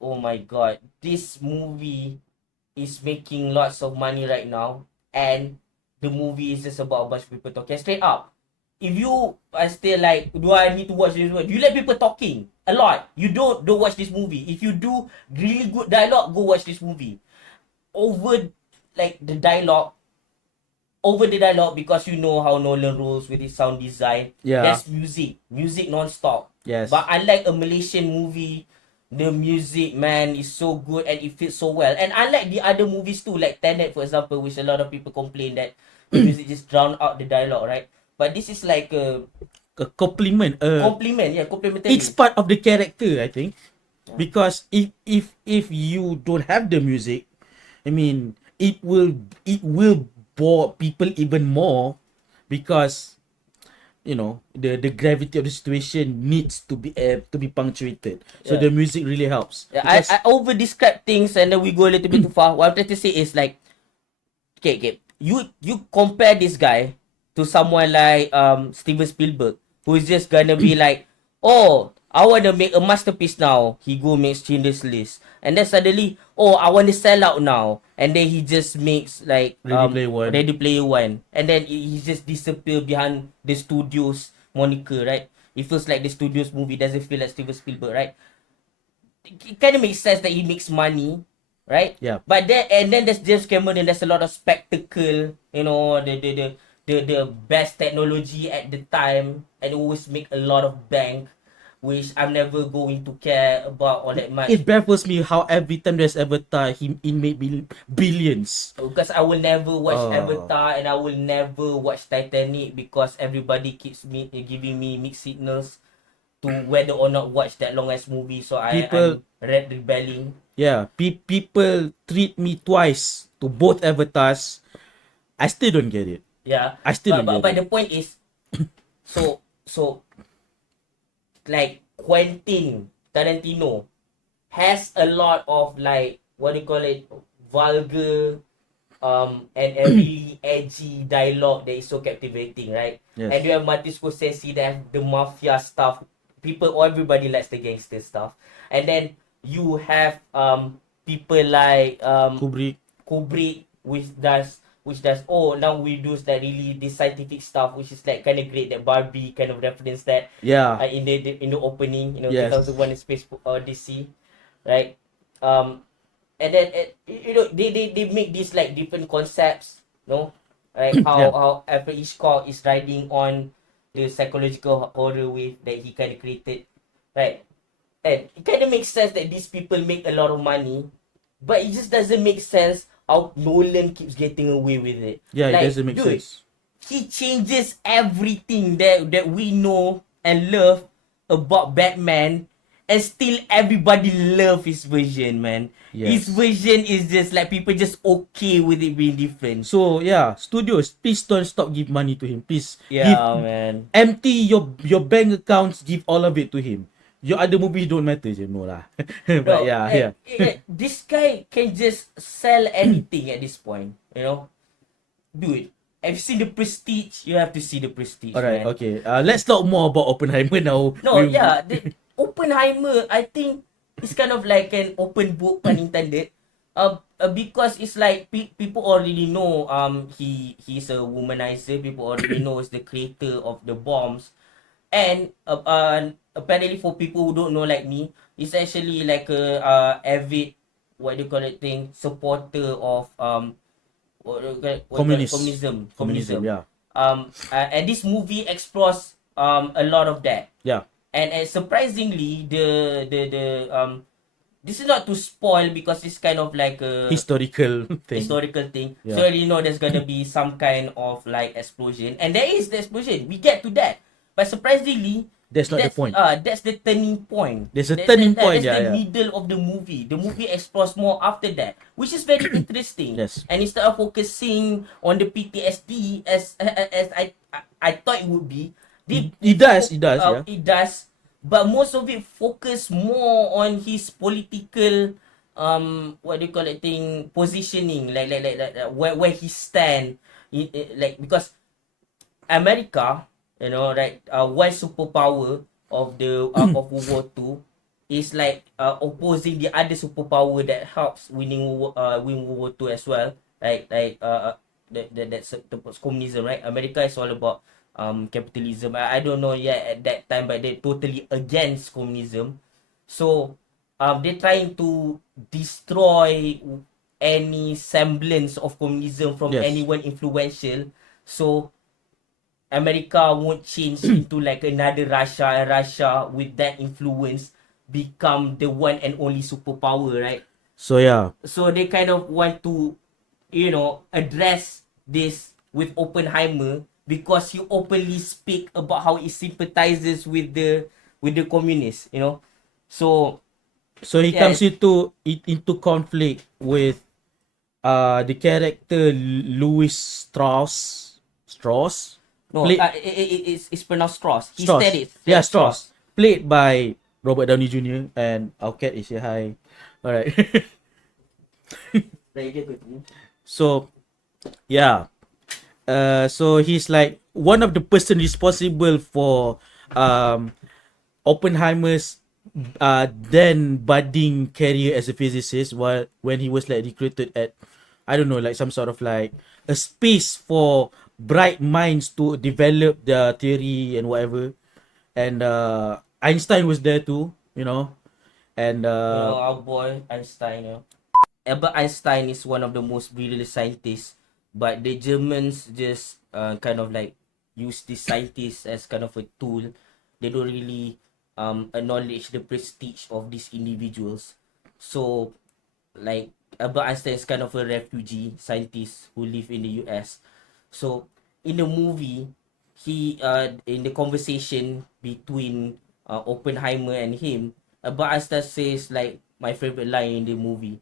Oh my god, this movie is making lots of money right now, and the movie is just about a bunch of people talking straight up. If you are still like, do I need to watch this movie? You let people talking a lot. You don't watch this movie. If you do really good dialogue, go watch this movie. Over the dialogue, because you know how Nolan rolls with his sound design. Yeah. That's music non-stop. Yes. But unlike a Malaysian movie, the music, man, is so good and it fits so well. And unlike the other movies too, like Tenet, for example, which a lot of people complain that the music just drown out the dialogue, right? But this is like a compliment. complimentary. It's part of the character, I think. Yeah. Because if you don't have the music, I mean, it will bore people even more, because you know the gravity of the situation needs to be punctuated. So the music really helps. Yeah, I over describe things and then we go a little bit too far. What I'm trying to say is like, okay, you compare this guy to someone like Steven Spielberg, who is just gonna be like, oh, I want to make a masterpiece now. He go makes Schindler's List. And then suddenly, oh, I want to sell out now. And then he just makes like Ready Player One. Ready Player One. And then he just disappear behind the studio's moniker, right? It feels like the studio's movie doesn't feel like Steven Spielberg, right? It kind of makes sense that he makes money, right? Yeah. But then there's James Cameron, and there's a lot of spectacle, you know, the best technology at the time, and always make a lot of bank, which I'm never going to care about all that much. It baffles me how every time there's Avatar, he made billions. Because I will never watch Oh. Avatar, and I will never watch Titanic, because everybody keeps giving me mixed signals to whether or not watch that long ass movie. So I'm rebelling. Yeah, people treat me twice to both Avatars. I still don't get it. Yeah. I still don't But get it. the point is, so like Quentin Tarantino has a lot of like, what do you call it, vulgar and really edgy dialogue that is so captivating, right? Yes. And you have Martin Scorsese that have the mafia stuff. Everybody likes the gangster stuff. And then you have people like Kubrick, which does now we do that really this scientific stuff, which is like kind of great, that Barbie kind of reference that in the opening, you know, Yes. 2001 A Space Odyssey, right? And then you know, they make these like different concepts, you know, right? How Alfred Hitchcock is riding on the psychological horror wave that he kind of created, right? And it kind of makes sense that these people make a lot of money, but it just doesn't make sense how Nolan keeps getting away with it. Yeah, like, it doesn't make sense. He changes everything that we know and love about Batman, and still everybody love his version, man. Yes. His version is just like people just okay with it being different. So yeah, studios, please don't stop give money to him. Please Man. empty your bank accounts, give all of it to him. Your other movies don't matter, je, no lah. But No, yeah. this guy can just sell anything at this point, you know. Dude, have you seen The Prestige? You have to see The Prestige. Alright, man. okay. Let's talk more about Oppenheimer now. No, the Oppenheimer, I think it's kind of like an open book, pun intended. Because it's like people already know he's a womanizer. People already know he's the creator of the bombs, and apparently for people who don't know like me, he's actually like a avid, what do you call it, supporter of communism. Yeah. And this movie explores a lot of that. Yeah. And surprisingly, the this is not to spoil, because it's kind of like a Historical thing. Yeah. So you know there's gonna be some kind of like explosion, and there is the explosion. We get to that, but surprisingly, That's not the point. That's the turning point. There's a turning point. That's Yeah. the middle of the movie. The movie explores more after that, which is very interesting. Yes. And instead of focusing on the PTSD as I thought it would be, It does. Yeah. It does, but most of it focus more on his political what do you call it positioning, like where he stand, like, because America, you know, right, one superpower of the of World War II is like opposing the other superpower that helps win World War II as well, right? Like that's communism, right? America is all about capitalism. I don't know yet at that time, but they're totally against communism. So they're trying to destroy any semblance of communism from anyone influential. So America won't change into like another Russia, and Russia with that influence become the one and only superpower, right? So yeah. So they kind of want to, you know, address this with Oppenheimer, because he openly speak about how he sympathizes with the communists, you know. So he comes into conflict with the character Louis Strauss. no, it's pronounced Strauss. He Strauss. said it. Yeah, Strauss. Played by Robert Downey Jr. and our cat is here. Hi. Alright. So yeah. So he's like one of the person responsible for Oppenheimer's then budding career as a physicist, while when he was like recruited at, I don't know, like some sort of like a space for bright minds to develop their theory and whatever. And Einstein was there too, you know. And Our boy Einstein. Albert Einstein is one of the most brilliant scientists, but the Germans just kind of like use this scientist as kind of a tool. They don't really acknowledge the prestige of these individuals. So, like Albert Einstein is kind of a refugee scientist who live in the US. So, in the movie, he in the conversation between Oppenheimer and him, Albert Einstein says like my favorite line in the movie.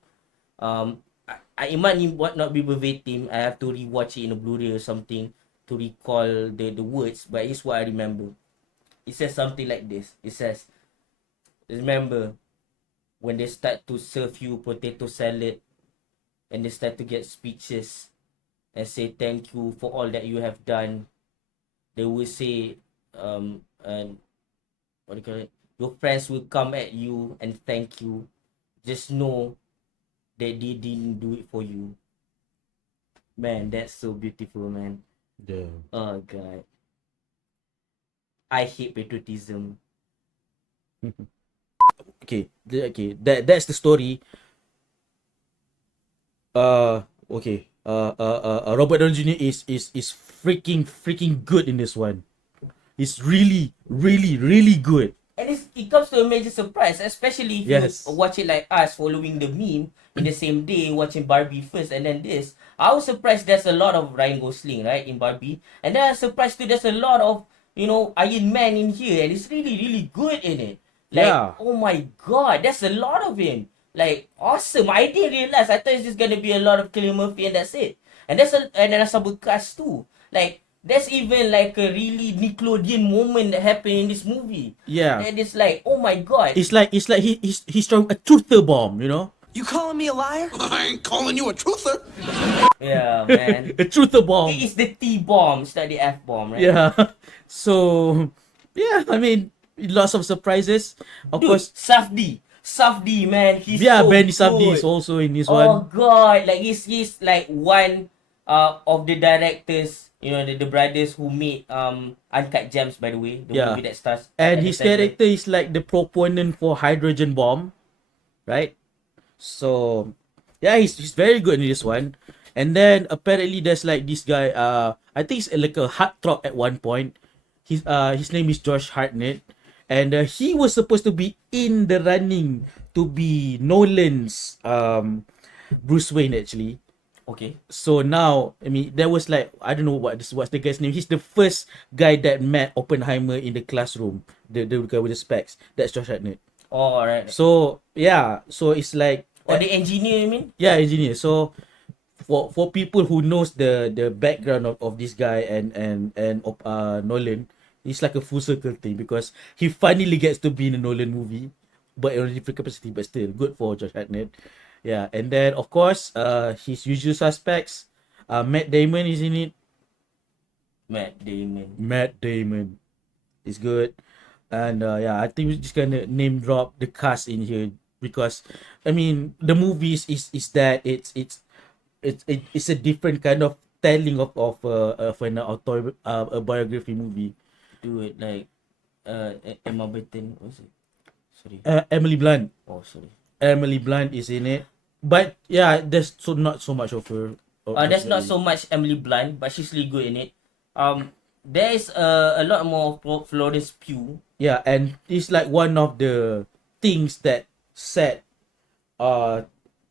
It might not be verbatim. I have to rewatch it in a Blu-ray or something to recall the words, but it's what I remember. It says something like this. It says, remember when they start to serve you potato salad and they start to get speeches and say thank you for all that you have done, they will say, and what do you call it? Your friends will come at you and thank you. Just know that they didn't do it for you. Man, that's so beautiful, man. yeah. Oh god. I hate patriotism. Okay, that's the story. Okay. Robert Downey Jr. is freaking good in this one. He's really good. And it comes to a major surprise, especially if Yes. you watch it like us, following the meme in the same day, watching Barbie first and then this. I was surprised there's a lot of Ryan Gosling, right, in Barbie. And then I was surprised too there's a lot of, Iron Man in here. And it's really good in it. Like, Yeah. oh my god, there's a lot of him. Like, awesome. I didn't realize. I thought it's just gonna be a lot of Cillian Murphy and that's it. And then there's a cast too. Like, there's even like a really Nickelodeon moment that happened in this movie. Yeah. And it's like, oh my god. It's like he's throwing a truther bomb, you know? You calling me a liar? I ain't calling you a truther. Yeah, man. A truther bomb. It is the T bomb, it's not the F bomb, right? Yeah. So yeah, I mean, lots of surprises. Of Dude, course. Safdie, man. He's Yeah, so Benny Safdie good. is also in this Oh one. god, like he's like one of the directors, the brothers who made Uncut Gems, by the way, the Yeah. movie that stars. And at the his center. character is like the proponent for hydrogen bomb, right? So yeah, he's very good in this one. And then apparently there's like this guy, I think he's like a heartthrob at one point. His name is Josh Hartnett, and he was supposed to be in the running to be Nolan's Bruce Wayne actually. Okay. So now, I mean, there was like, I don't know what's the guy's name. He's the first guy that met Oppenheimer in the classroom. The guy with the specs. That's Josh Hartnett. Oh, alright. So yeah, so it's like, Or the engineer, you mean? yeah, engineer. So for people who knows the background of this guy and Nolan, it's like a full circle thing because he finally gets to be in a Nolan movie, but in a different capacity, but still good for Josh Hartnett. Yeah, and then of course, his usual suspects, Matt Damon is in it. Matt Damon is good, and yeah, I think we're just gonna name drop the cast in here because, I mean, the movies is that it's a different kind of telling of an a biography movie. Dude, like Emma Burton, what's it? Sorry. Emily Blunt. Oh, sorry. Emily Blunt is in it, but yeah, there's not so much of her. There's not so much Emily Blunt, but she's really good in it. There is a lot more Florence Pugh. Yeah, and it's like one of the things that set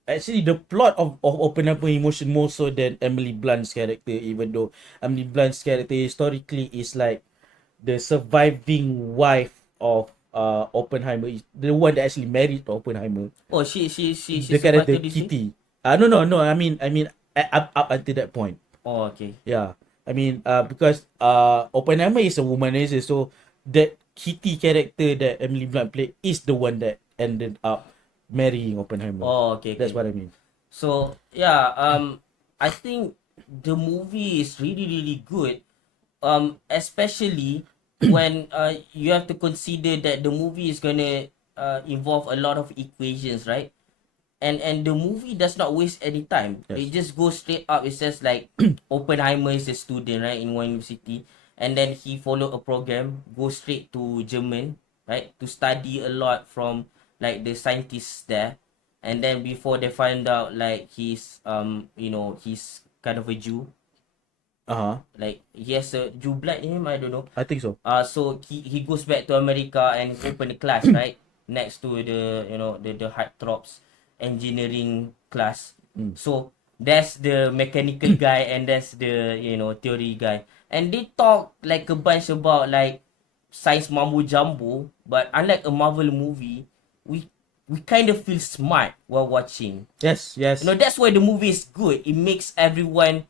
actually the plot of Oppenheimer emotion more so than Emily Blunt's character, even though Emily Blunt's character historically is like the surviving wife of Oppenheimer, the one that actually married Oppenheimer. Oh, she's The character Kitty. No. I mean up until that point. Oh, okay. Yeah. I mean, because Oppenheimer is a womanizer, so that Kitty character that Emily Blunt played is the one that ended up marrying Oppenheimer. Oh, okay. That's what I mean. So yeah, I think the movie is really good. Especially when you have to consider that the movie is gonna involve a lot of equations, right? And the movie does not waste any time. Yes. It just goes straight up. It says like Oppenheimer is a student, right, in one university, and then he followed a program, go straight to German, right, to study a lot from like the scientists there, and then before they find out like he's kind of a Jew, like he has a Jew blood in him, I don't know. I think so. So he goes back to America and open a class, right, next to the heartthrobs engineering class. So that's the mechanical guy and that's the theory guy, and they talk like a bunch about like science mambo jumbo, but unlike a Marvel movie, we kind of feel smart while watching. Yes, yes. That's why the movie is good. It makes everyone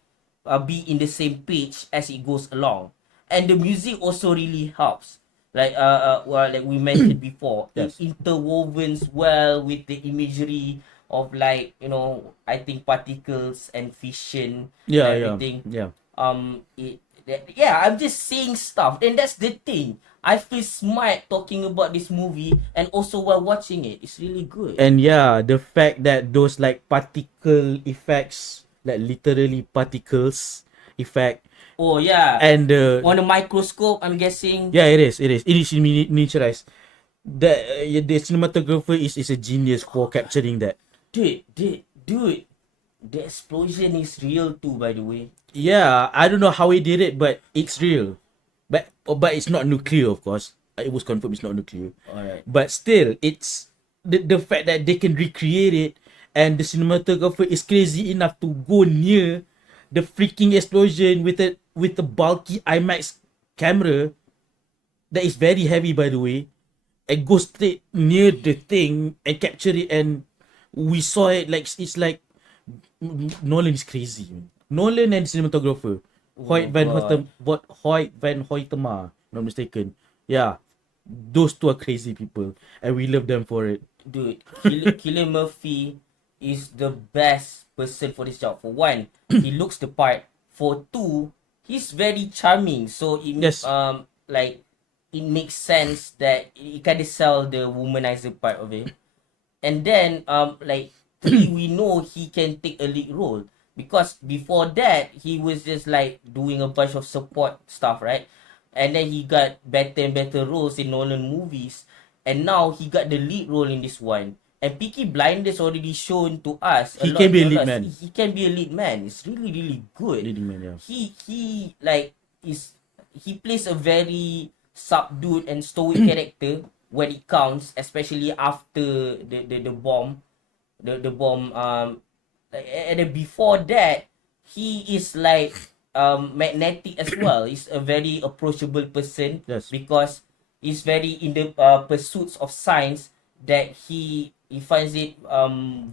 be in the same page as it goes along, and the music also really helps. Like like we mentioned before, Yes. it interwovens well with the imagery of like I think particles and fission Yeah, and yeah. everything. Yeah. I'm just saying stuff, and that's the thing. I feel smart talking about this movie, and also while watching it, it's really good. And yeah, the fact that those like particle effects, like literally particles effect, Oh yeah, and on a microscope, I'm guessing. yeah, it is miniaturized. The cinematographer is a genius for capturing that. Dude, the explosion is real too, by the way. Yeah, I don't know how he did it, but it's real. But it's not nuclear, of course. It was confirmed it's not nuclear. Alright. But still, it's the fact that they can recreate it, and the cinematographer is crazy enough to go near the freaking explosion with a bulky IMAX camera that is very heavy, by the way, and go straight near the thing and capture it. And we saw it like it's like Nolan is crazy. Nolan and cinematographer Hoyt Van Hoytema, not mistaken. Yeah, those two are crazy people, and we love them for it. Dude, Cillian Murphy is the best person for this job. For one, he looks the part. For two, he's very charming. So it Yes. like it makes sense that it kind of sell the womanizer part of it. And then like three, we know he can take a lead role, because before that he was just like doing a bunch of support stuff, right? And then he got better and better roles in Nolan movies, and now he got the lead role in this one. And Peaky Blinders already shown to us He can be a lead to us. man. He can be a lead man. It's really really good. Leading man, yeah. He like he plays a very subdued and stoic character when it counts, especially after the bomb, the bomb. And then before that, he is like magnetic as well. He's a very approachable person. Yes. Because he's very in the pursuits of science, that he finds it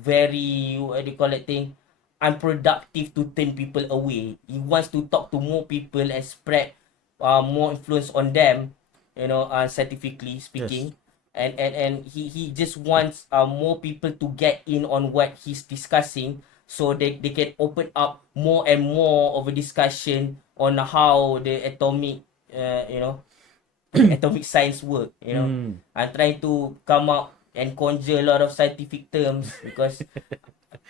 very, what do you call it, thing, unproductive to turn people away. He wants to talk to more people and spread more influence on them, scientifically speaking. Yes. And he just wants more people to get in on what he's discussing, so they can open up more and more of a discussion on how the atomic atomic science work. I'm trying to come up and conjure a lot of scientific terms, because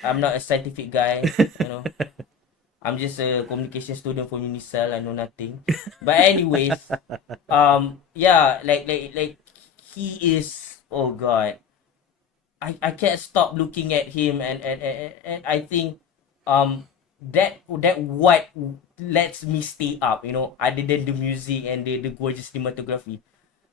I'm not a scientific guy. I'm just a communication student from Unicel. I know nothing. But anyways, yeah, like he is, oh god, I can't stop looking at him, and I think that what lets me stay up, other than the music and the gorgeous cinematography.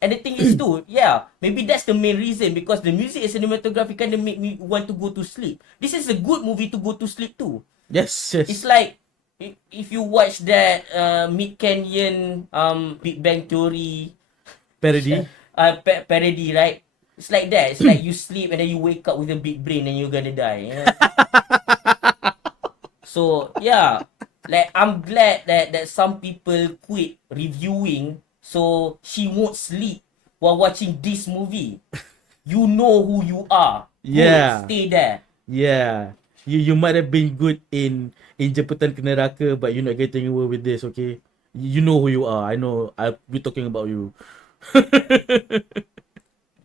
And the thing is too, yeah, maybe that's the main reason, because the music and cinematography kind of make me want to go to sleep. This is a good movie to go to sleep too. Yes. It's like if you watch that Mid Canyon Big Bang Theory Parody. parody, right? It's like that. It's like you sleep and then you wake up with a big brain and you're gonna die. So yeah, like I'm glad that some people quit reviewing, so she won't sleep while watching this movie. You know who you are. Yeah. Good, stay there. Yeah. You might have been good in Jemputan ke Neraka, but you're not getting away with this, okay? You know who you are. I know. I'll be talking about you.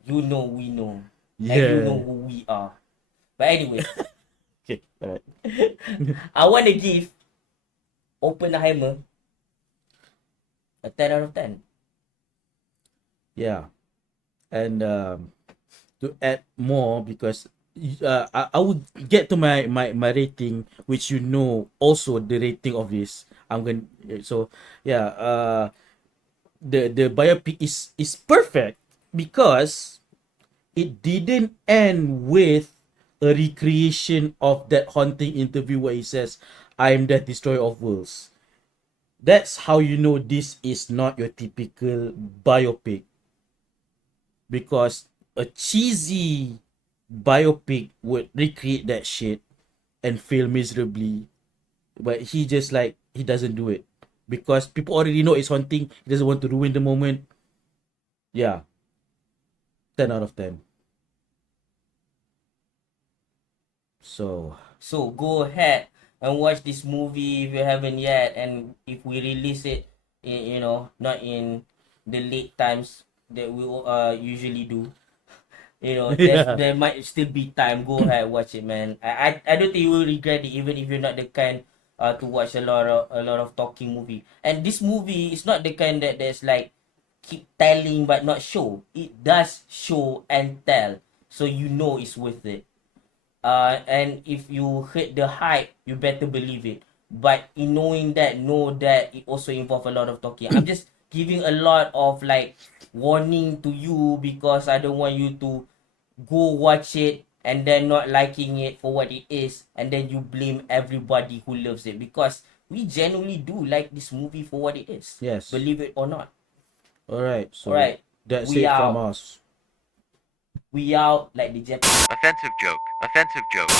You know we know. And you know Yeah. who we are. But anyway, Okay. Alright. I want to give Oppenheimer a 10 out of 10. Yeah. And to add more, because I would get to my rating, which you know also the rating of this. I'm going so yeah, the biopic is perfect because it didn't end with a recreation of that haunting interview where he says, "I am the destroyer of worlds." That's how you know this is not your typical biopic, because a cheesy biopic would recreate that shit and fail miserably. But he just like he doesn't do it because people already know it's haunting. He doesn't want to ruin the moment. Yeah, 10 out of 10. So So go ahead and watch this movie if you haven't yet. And if we release it, not in the late times that we usually do, yeah, there might still be time. Go ahead, watch it, man. I don't think you will regret it, even if you're not the kind to watch a lot of talking movie. And this movie is not the kind that's like keep telling but not show. It does show and tell, so you know it's worth it. And if you hit the hype, you better believe it. But in knowing that, know that it also involves a lot of talking. I'm just giving a lot of like warning to you because I don't want you to go watch it and then not liking it for what it is, and then you blame everybody who loves it, because we genuinely do like this movie for what it is. yes. Believe it or not. All right. All So right, that's we it from out. us. We out like the Japanese. Offensive joke. Offensive joke.